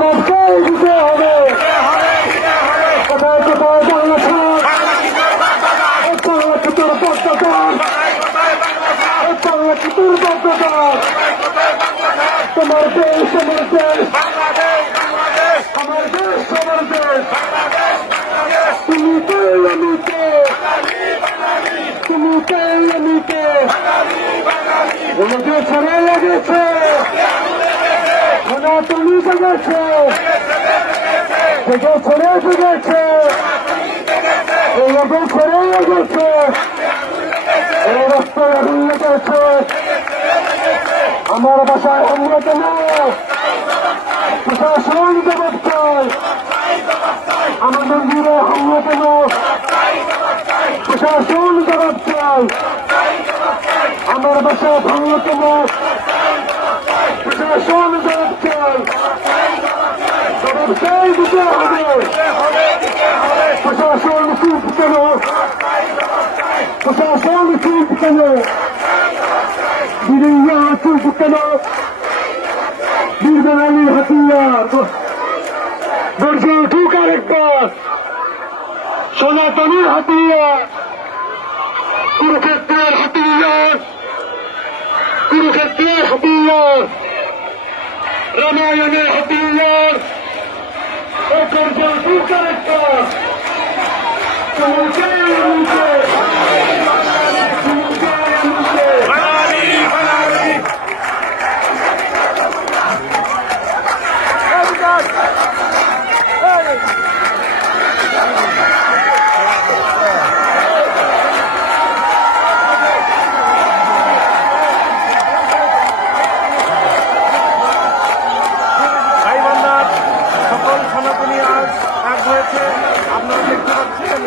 জবাবটাই দিতে হবে। কোথায় কোথায় বাংলা ছাড়, বাংলা কুতুর পদ্মদার, বাংলা কুতুর পদ্মদার, তোমার দেশ আমার দেশ, আমার দেশ আমার দেশ, তুমি কে আমি কে, তুমি কে আমি কে, আমাকে ছেড়ে লেগেছে, খানা তুমি জেগেছে, জেগে ছেড়ে জেগেছে, এইভাবে ছেড়ে লেগেছে, এই রাস্তায় আগুন লেগেছে, আমার বাসায় হামলা কেন, প্রশাসন জবাব চাই, আমার মন্দিরে হামলা কেন, প্রশাসন জবাব চাই, আমার বাসায় ভাঙলো কেন, প্রশাসন জবাব চাই, জবাব চাই দিতে হবে, প্রশাসন চুপ কেন, প্রশাসন চুপ কেন, বিরিয়া চুপ কেন, বীরবাঙালির হাতিয়ার গর্জে উঠুক আরেকবার, সনাতনীর হাতিয়ার, কুরুক্ষেত্রের হাতিয়ার, কুরুক্ষেত্রের হাতিয়ার, রামায়ণের হাতিয়ার, গর্জে উঠুক আরেকবার, সকল সনাতনী আজ এক হয়েছে, আপনারা দেখতে পাচ্ছেন।